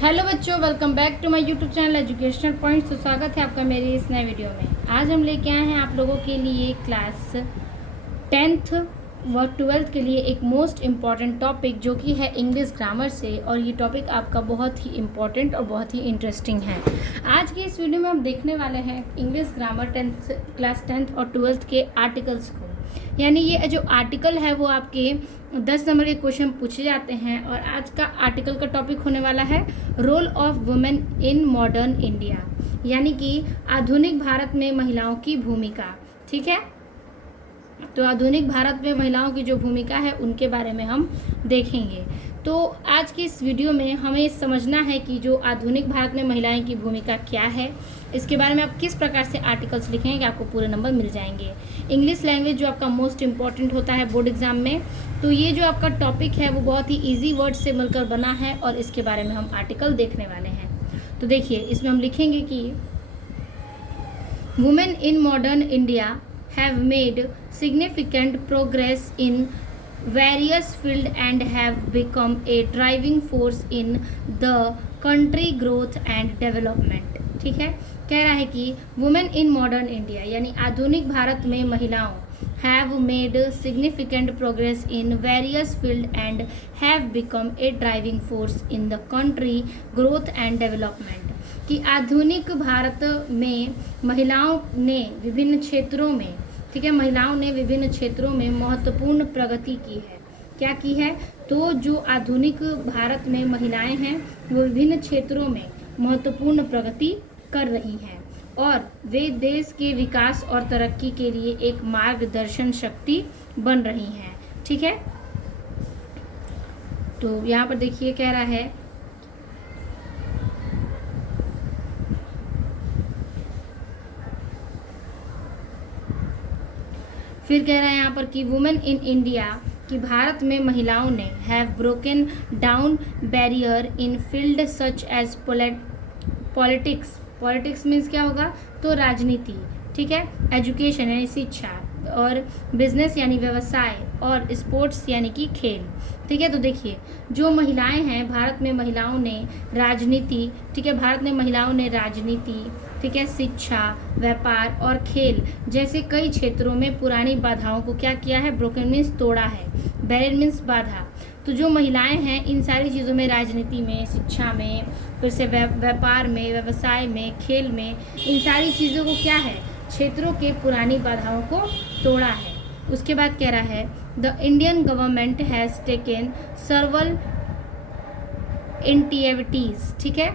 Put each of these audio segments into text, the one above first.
Hello बच्चों, welcome back to my YouTube channel educational points. तो स्वागत है आपका मेरे इस नए वीडियो में। आज हम लेके आए हैं आप लोगों के लिए क्लास 10th व 12th के लिए एक मोस्ट इम्पॉर्टेंट टॉपिक जो कि है इंग्लिश ग्रामर से। और ये टॉपिक आपका बहुत ही इम्पॉर्टेंट और बहुत ही इंटरेस्टिंग है। आज की इस वीडियो में हम देखने वाले हैं इंग्लिश ग्रामर क्लास 10th और 12th के आर्टिकल्स को। यानी ये जो आर्टिकल है वो आपके 10 नंबर के क्वेश्चन पूछे जाते हैं। और आज का आर्टिकल का टॉपिक होने वाला है role of women in modern India, यानी कि आधुनिक भारत में महिलाओं की भूमिका। ठीक है, तो आधुनिक भारत में महिलाओं की जो भूमिका है उनके बारे में हम देखेंगे। तो आज की इस वीडियो में हमें समझना है कि जो आधुनिक भारत में महिलाएं की भूमिका क्या है, इसके बारे में आप किस प्रकार से आर्टिकल्स लिखेंगे कि आपको पूरे नंबर मिल जाएंगे। इंग्लिश लैंग्वेज जो आपका मोस्ट इंपॉर्टेंट होता है बोर्ड एग्जाम में, तो ये जो आपका टॉपिक है वो बहुत ही ईजी वर्ड से मिलकर बना है और इसके बारे में हम आर्टिकल देखने वाले हैं। तो देखिए, इसमें हम लिखेंगे कि women in modern India have made significant progress in various fields and have become a driving force in the country growth and development। ठीक है, कह रहा है कि वुमेन इन मॉडर्न इंडिया यानी आधुनिक भारत में महिलाओं have made significant progress in various fields and have become a driving force in the country growth and development। कि आधुनिक भारत में महिलाओं ने विभिन्न क्षेत्रों में, ठीक है, महिलाओं ने विभिन्न क्षेत्रों में महत्वपूर्ण प्रगति की है। क्या की है? तो जो आधुनिक भारत में महिलाएं हैं वो विभिन्न क्षेत्रों में महत्वपूर्ण प्रगति कर रही हैं और वे देश के विकास और तरक्की के लिए एक मार्गदर्शन शक्ति बन रही हैं। ठीक है, तो यहाँ पर देखिए कह रहा है फिर कह रहा है यहाँ पर कि वुमेन इन इंडिया कि भारत में महिलाओं ने have broken down barrier in field such as politics. Politics means क्या होगा? तो राजनीति। ठीक है, एजुकेशन यानी शिक्षा, और बिजनेस यानी व्यवसाय, और स्पोर्ट्स यानी कि खेल। ठीक है, तो देखिए जो महिलाएं हैं भारत में, महिलाओं ने राजनीति, ठीक है, भारत में महिलाओं ने राजनीति, ठीक है, शिक्षा, व्यापार और खेल जैसे कई क्षेत्रों में पुरानी बाधाओं को क्या किया है? ब्रोकन मीन्स तोड़ा है, बैरियर मीन्स बाधा। तो जो महिलाएं हैं इन सारी चीज़ों में, राजनीति में, शिक्षा में, फिर से व्यापार में, व्यवसाय में, खेल में, इन सारी चीज़ों को क्या है? क्षेत्रों के पुरानी बाधाओं को तोड़ा है। उसके बाद कह रहा है the Indian government has taken सर्वल initiatives. ठीक है,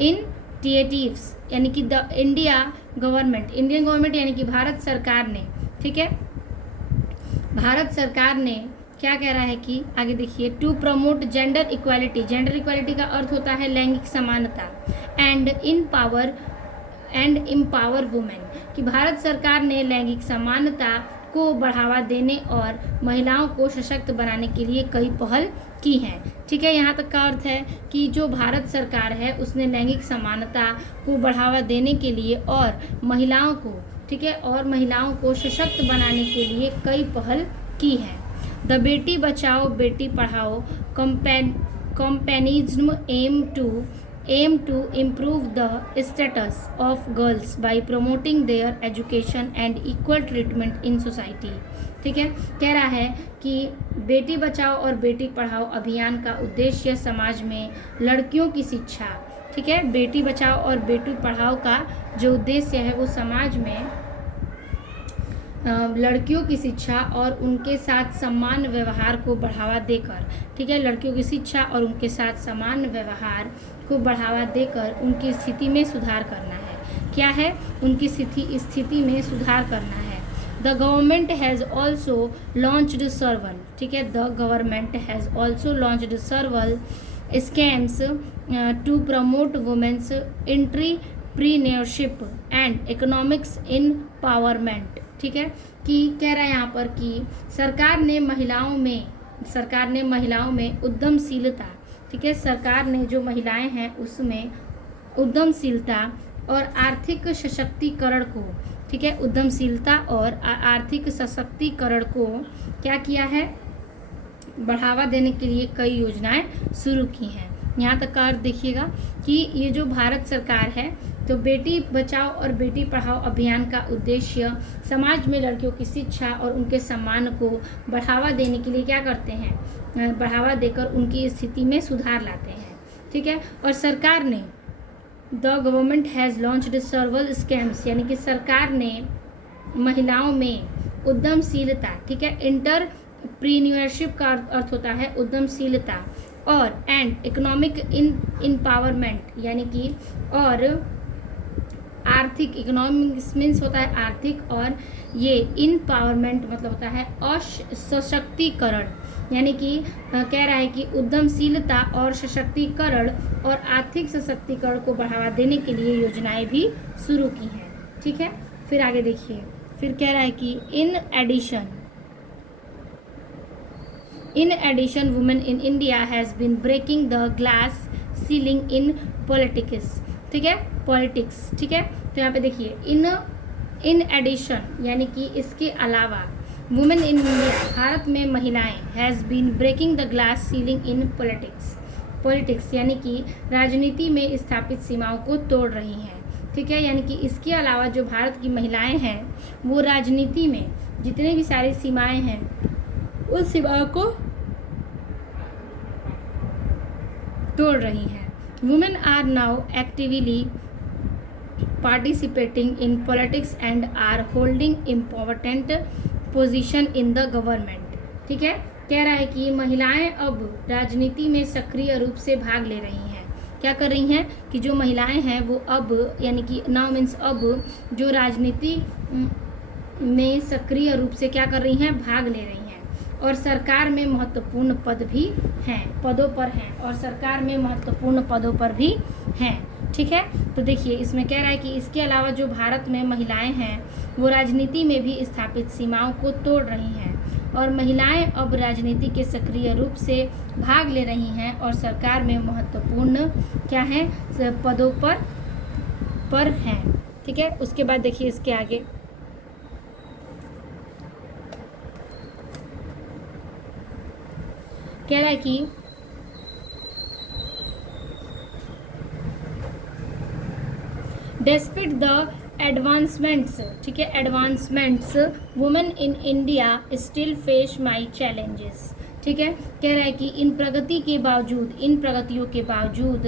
इनिशिएटिव्स यानी कि द इंडियन गवर्नमेंट यानी कि भारत सरकार ने, ठीक है, भारत सरकार ने क्या कह रहा है कि आगे देखिए to promote gender equality. Gender equality का अर्थ होता है लैंगिक समानता। एंड एम्पावर वुमेन कि भारत सरकार ने लैंगिक समानता को बढ़ावा देने और महिलाओं को सशक्त बनाने के लिए कई पहल की हैं। ठीक है, यहाँ तक का अर्थ है कि जो भारत सरकार है उसने लैंगिक समानता को बढ़ावा देने के लिए और महिलाओं को, ठीक है, और महिलाओं को सशक्त बनाने के लिए कई पहल की हैं। The Beti Bachao Beti Padhao कैंपेनिज्म aim to improve the status of girls by promoting their education and equal treatment in society। ठीक है, कह रहा है कि बेटी बचाओ और बेटी पढ़ाओ अभियान का उद्देश्य समाज में लड़कियों की शिक्षा, ठीक है, बेटी बचाओ और बेटी पढ़ाओ का जो उद्देश्य है वो समाज में लड़कियों की शिक्षा और उनके साथ समान व्यवहार को बढ़ावा देकर, ठीक है, लड़कियों की शिक्षा और उनके साथ समान व्यवहार को बढ़ावा देकर उनकी स्थिति में सुधार करना है। क्या है? उनकी स्थिति में सुधार करना है। The government has also launched several, ठीक है, the government has also launched several schemes to promote women's entrepreneurship and economics empowerment. ठीक है, कि कह रहा है यहाँ पर कि सरकार ने महिलाओं में उद्यमशीलता, ठीक है, सरकार ने जो महिलाएं हैं उसमें उद्यमशीलता और आर्थिक सशक्तिकरण को, ठीक है, उद्यमशीलता और आर्थिक सशक्तिकरण को क्या किया है? बढ़ावा देने के लिए कई योजनाएं शुरू की हैं। यहाँ तक का अर्थ देखिएगा कि ये जो भारत सरकार है, तो बेटी बचाओ और बेटी पढ़ाओ अभियान का उद्देश्य समाज में लड़कियों की शिक्षा और उनके सम्मान को बढ़ावा देने के लिए क्या करते हैं, बढ़ावा देकर उनकी स्थिति में सुधार लाते हैं। ठीक है। और सरकार ने the government has launched सर्वल scams, यानी कि सरकार ने महिलाओं में उद्यमशीलता, ठीक है, एंटरप्रीन्योरशिप का अर्थ होता है उद्यमशीलता, और एंड इकोनॉमिक इम्पावरमेंट, यानी कि और आर्थिक, इकोनॉमिक्स मीन्स होता है आर्थिक, और ये इनपावरमेंट मतलब होता है सशक्तिकरण, यानी कि कह रहा है कि उद्यमशीलता और सशक्तिकरण और आर्थिक सशक्तिकरण को बढ़ावा देने के लिए योजनाएं भी शुरू की हैं। ठीक है। फिर आगे देखिए, फिर कह रहा है कि in addition women in India has been breaking the glass ceiling in politics. ठीक है, पॉलिटिक्स। ठीक है। तो यहाँ पे देखिए इन एडिशन, यानी कि इसके अलावा, वुमेन इन इंडिया, भारत में महिलाएं, has been breaking the glass ceiling in politics, यानी कि राजनीति में स्थापित सीमाओं को तोड़ रही हैं। ठीक है। यानी कि इसके अलावा जो भारत की महिलाएं हैं वो राजनीति में जितने भी सारी सीमाएं हैं उन सीमाओं को तोड़ रही हैं। Women are now actively participating in politics and are holding important position in the government. ठीक है। कह रहा है कि महिलाएं अब राजनीति में सक्रिय रूप से भाग ले रही हैं। क्या कर रही हैं कि जो महिलाएं हैं वो अब, यानी कि नाउ मीन्स अब, जो राजनीति में सक्रिय रूप से क्या कर रही हैं, भाग ले रही हैं, और सरकार में महत्वपूर्ण पद भी हैं, पदों पर हैं, और सरकार में महत्वपूर्ण पदों पर भी हैं। ठीक है। तो देखिए इसमें कह रहा है कि इसके अलावा जो भारत में महिलाएं हैं वो राजनीति में भी स्थापित सीमाओं को तोड़ रही हैं, और महिलाएं अब राजनीति के सक्रिय रूप से भाग ले रही हैं और सरकार में महत्वपूर्ण क्या है, पदों पर हैं। ठीक है। उसके बाद देखिए इसके आगे कह रहा है कि डेस्पिट द एडवांसमेंट्स, ठीक है, advancements, women in India still face my challenges. ठीक है। कह रहा है कि इन प्रगतियों के बावजूद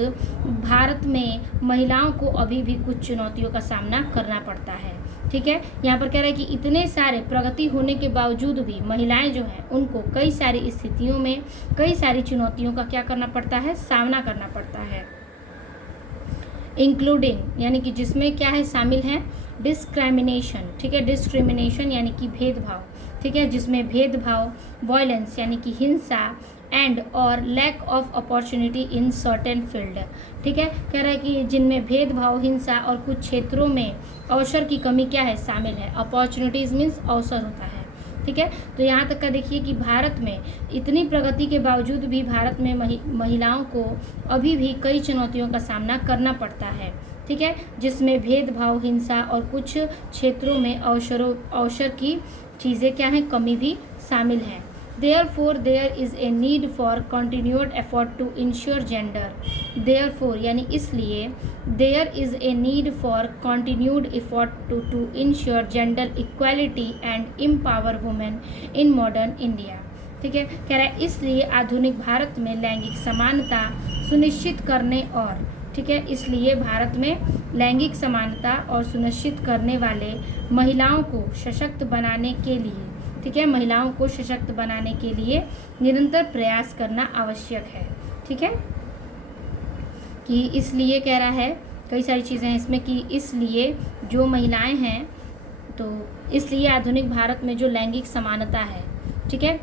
भारत में महिलाओं को अभी भी कुछ चुनौतियों का सामना करना पड़ता है। ठीक है। यहाँ पर कह रहा है कि इतने सारे प्रगति होने के बावजूद भी महिलाएं जो हैं उनको कई सारी स्थितियों में कई सारी चुनौतियों का क्या करना पड़ता है, सामना करना पड़ता है। इंक्लूडिंग, यानी कि जिसमें क्या है, शामिल है डिस्क्रिमिनेशन। ठीक है। डिस्क्रिमिनेशन यानी कि भेदभाव। ठीक है। जिसमें भेदभाव, वायलेंस यानी कि हिंसा, एंड और lack of opportunity in certain field. ठीक है। कह रहा है कि जिनमें भेदभाव, हिंसा और कुछ क्षेत्रों में अवसर की कमी क्या है, शामिल है। अपॉर्चुनिटीज मीन्स अवसर होता है। ठीक है। तो यहाँ तक का देखिए कि भारत में इतनी प्रगति के बावजूद भी भारत में महिलाओं को अभी भी कई चुनौतियों का सामना करना पड़ता है। ठीक है। जिसमें भेदभाव, हिंसा और कुछ क्षेत्रों में अवसर की चीज़ें क्या हैं, कमी भी शामिल हैं। Therefore, there is a need for continued effort to ensure gender. Therefore, यानी इसलिए, there is a need for continued effort to ensure gender equality and empower women in modern India. ठीक है। कह रहा है इसलिए आधुनिक भारत में लैंगिक समानता सुनिश्चित करने और, ठीक है, इसलिए भारत में लैंगिक समानता और सुनिश्चित करने वाले महिलाओं को सशक्त बनाने के लिए, ठीक है, महिलाओं को सशक्त बनाने के लिए निरंतर प्रयास करना आवश्यक है। ठीक है। कि इसलिए कह रहा है कई सारी चीज़ें हैं इसमें, कि इसलिए जो महिलाएं हैं, तो इसलिए आधुनिक भारत में जो लैंगिक समानता है, ठीक है,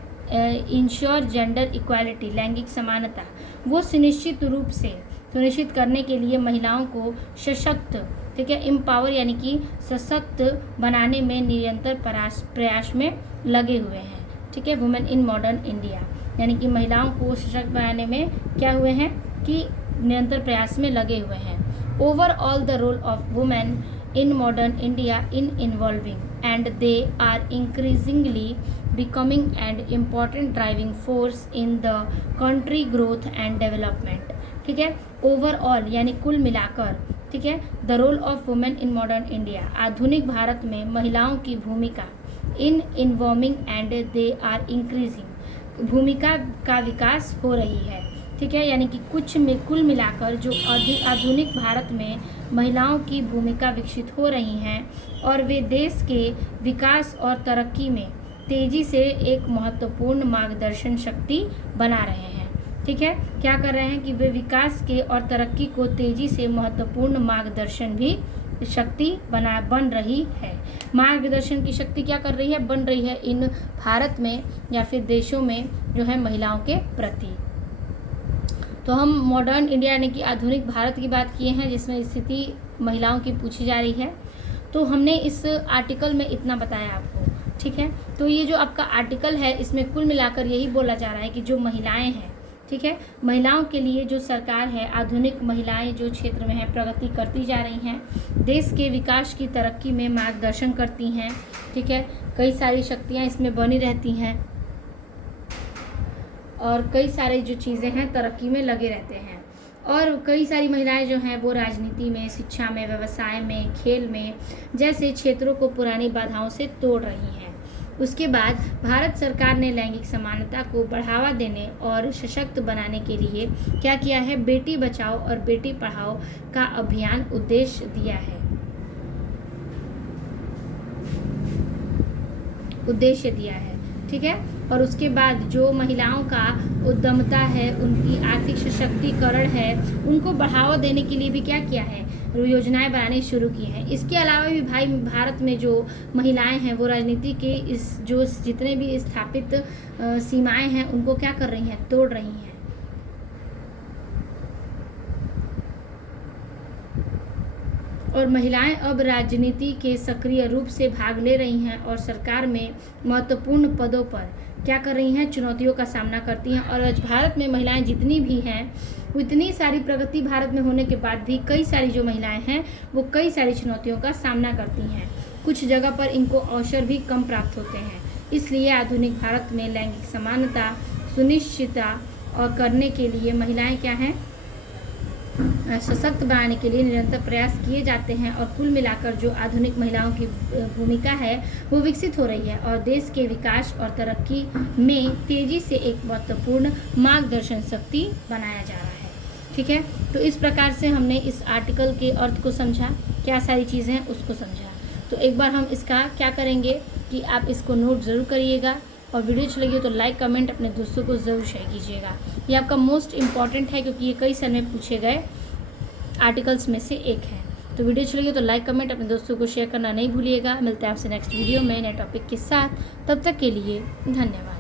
इंश्योर जेंडर इक्वालिटी, लैंगिक समानता, वो सुनिश्चित रूप से सुनिश्चित करने के लिए महिलाओं को सशक्त, ठीक है, एम्पावर यानी कि सशक्त बनाने में निरंतर प्रयास में लगे हुए हैं। ठीक है। वुमेन इन मॉडर्न इंडिया, यानी कि महिलाओं को सशक्त बनाने में क्या हुए हैं कि निरंतर प्रयास में लगे हुए हैं। Overall the role of women in modern India in evolving, and they are increasingly becoming an important driving force in the country growth and development. ठीक है, ओवरऑल यानी कुल मिलाकर, ठीक है, the role of women in modern India, आधुनिक भारत में महिलाओं की भूमिका, in involving and they are increasing, भूमिका का विकास हो रही है। ठीक है, यानी कि कुल मिलाकर जो आधुनिक भारत में महिलाओं की भूमिका विकसित हो रही हैं और वे देश के विकास और तरक्की में तेज़ी से एक महत्वपूर्ण मार्गदर्शन शक्ति बना रहे हैं। ठीक है, क्या कर रहे हैं कि वे विकास के और तरक्की को तेज़ी से महत्वपूर्ण मार्गदर्शन भी शक्ति बन रही है। मार्गदर्शन की शक्ति क्या कर रही है, बन रही है इन भारत में या फिर देशों में जो है महिलाओं के प्रति। तो हम मॉडर्न इंडिया यानी कि आधुनिक भारत की बात किए हैं जिसमें स्थिति महिलाओं की पूछी जा रही है। तो हमने इस आर्टिकल में इतना बताया आपको। ठीक है, तो ये जो आपका आर्टिकल है इसमें कुल मिलाकर यही बोला जा रहा है कि जो महिलाएं हैं, ठीक है, महिलाओं के लिए जो सरकार है, आधुनिक महिलाएं जो क्षेत्र में है प्रगति करती जा रही हैं, देश के विकास की तरक्की में मार्गदर्शन करती हैं। ठीक है, कई सारी शक्तियाँ इसमें बनी रहती हैं और कई सारी जो चीज़ें हैं तरक्की में लगे रहते हैं। और कई सारी महिलाएं जो हैं वो राजनीति में, शिक्षा में, व्यवसाय में, खेल में जैसे क्षेत्रों को पुरानी बाधाओं से तोड़ रही हैं। उसके बाद भारत सरकार ने लैंगिक समानता को बढ़ावा देने और सशक्त बनाने के लिए क्या किया है, बेटी बचाओ और बेटी पढ़ाओ का अभियान उद्देश्य दिया है। ठीक है, और उसके बाद जो महिलाओं का उद्यमता है, उनकी आर्थिक सशक्तिकरण है, उनको बढ़ावा देने के लिए भी क्या किया है, योजनाएं बनानी शुरू की हैं। इसके अलावा भी भाई भारत में जो महिलाएं हैं वो राजनीति के जितने भी स्थापित सीमाएं हैं उनको क्या कर रही हैं, तोड़ रही हैं। और महिलाएं अब राजनीति के सक्रिय रूप से भाग ले रही हैं और सरकार में महत्वपूर्ण पदों पर क्या कर रही हैं, चुनौतियों का सामना करती हैं। और आज भारत में महिलाएं जितनी भी हैं, इतनी सारी प्रगति भारत में होने के बाद भी कई सारी जो महिलाएं हैं वो कई सारी चुनौतियों का सामना करती हैं। कुछ जगह पर इनको अवसर भी कम प्राप्त होते हैं। इसलिए आधुनिक भारत में लैंगिक समानता सुनिश्चित और करने के लिए महिलाएं क्या हैं, सशक्त बनाने के लिए निरंतर प्रयास किए जाते हैं। और कुल मिलाकर जो आधुनिक महिलाओं की भूमिका है वो विकसित हो रही है और देश के विकास और तरक्की में तेज़ी से एक महत्वपूर्ण मार्गदर्शन शक्ति बनाया जा रहा है। ठीक है, तो इस प्रकार से हमने इस आर्टिकल के अर्थ को समझा, क्या सारी चीज़ें हैं उसको समझा। तो एक बार हम इसका क्या करेंगे कि आप इसको नोट ज़रूर करिएगा और वीडियो अच्छी लगी तो लाइक कमेंट अपने दोस्तों को ज़रूर शेयर कीजिएगा। ये आपका मोस्ट इम्पॉर्टेंट है क्योंकि ये कई साल में पूछे गए आर्टिकल्स में से एक है। तो वीडियो अच्छी लगी तो लाइक कमेंट अपने दोस्तों को शेयर करना नहीं भूलिएगा। मिलते हैं आपसे नेक्स्ट वीडियो में नए टॉपिक के साथ। तब तक के लिए धन्यवाद।